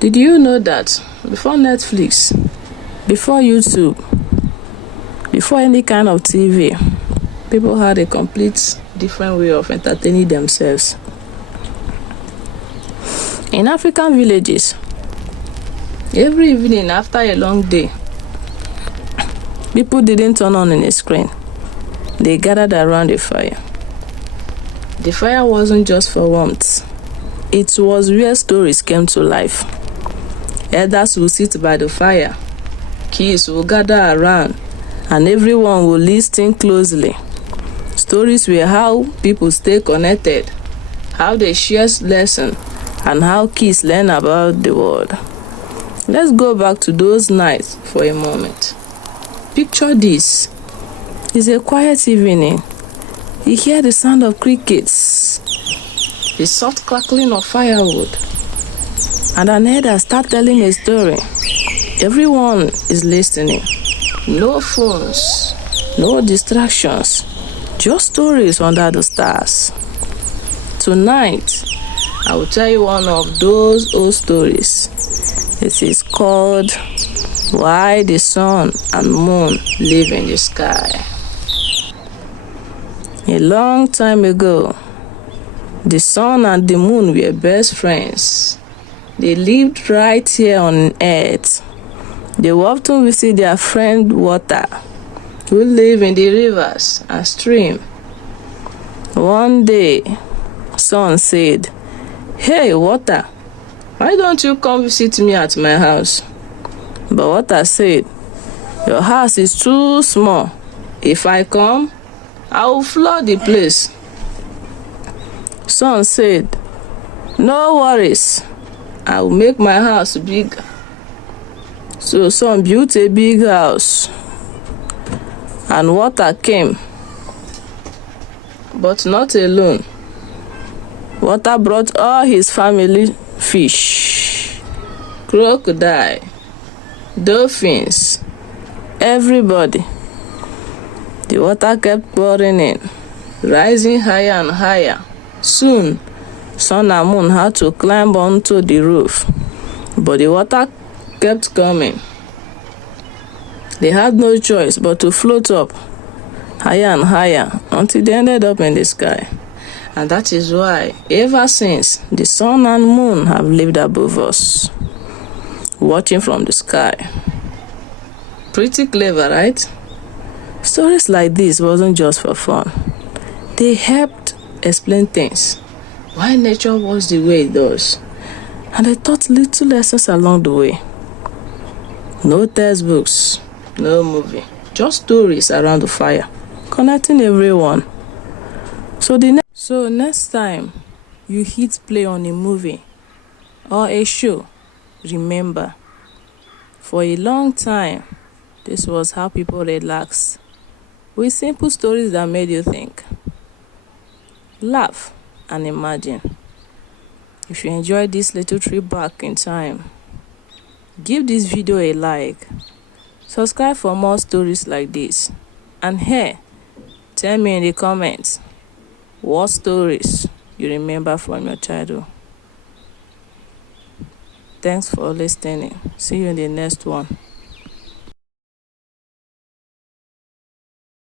Did you know that before Netflix, before YouTube, before any kind of TV, people had a complete different way of entertaining themselves? In African villages, every evening after a long day, people didn't turn on a screen. They gathered around a fire. The fire wasn't just for warmth. It was where stories came to life. Elders would sit by the fire. Kids would gather around, and everyone would listen closely. Stories were how people stay connected, how they share lessons, and how kids learn about the world. Let's go back to those nights for a moment. Picture this. It's a quiet evening. You hear the sound of crickets, the soft crackling of firewood, and an elder starts telling a story. Everyone is listening. No phones, no distractions, just stories under the stars. Tonight, I will tell you one of those old stories. It is called Why the Sun and Moon Live in the Sky. A long time ago, the sun and the moon were best friends. They lived right here on Earth. They would often visit their friend Water, who lived in the rivers and streams. One day, Sun said, "Hey, Water, why don't you come visit me at my house?" But Water said, "Your house is too small. If I come, I will flood the place." Sun said, "No worries. I will make my house bigger." So Sun built a big house, and Water came, but not alone. Water brought all his family fish, crocodile, dolphins, everybody. The water kept pouring in, rising higher and higher. Soon, Sun and Moon had to climb onto the roof, but the water kept coming. They had no choice but to float up, higher and higher, until they ended up in the sky. And that is why, ever since, the sun and moon have lived above us, watching from the sky. Pretty clever, right? Stories like this wasn't just for fun. They helped explain things, why nature works the way it does, and they taught little lessons along the way. No textbooks, no movie, just stories around the fire, connecting everyone. So next time you hit play on a movie or a show, remember, for a long time, this was how people relaxed, with simple stories that made you think, laugh, and imagine. If you enjoyed this little trip back in time, give this video a like, subscribe for more stories like this, and hey, tell me in the comments what stories you remember from your childhood. Thanks for listening. See you in the next one.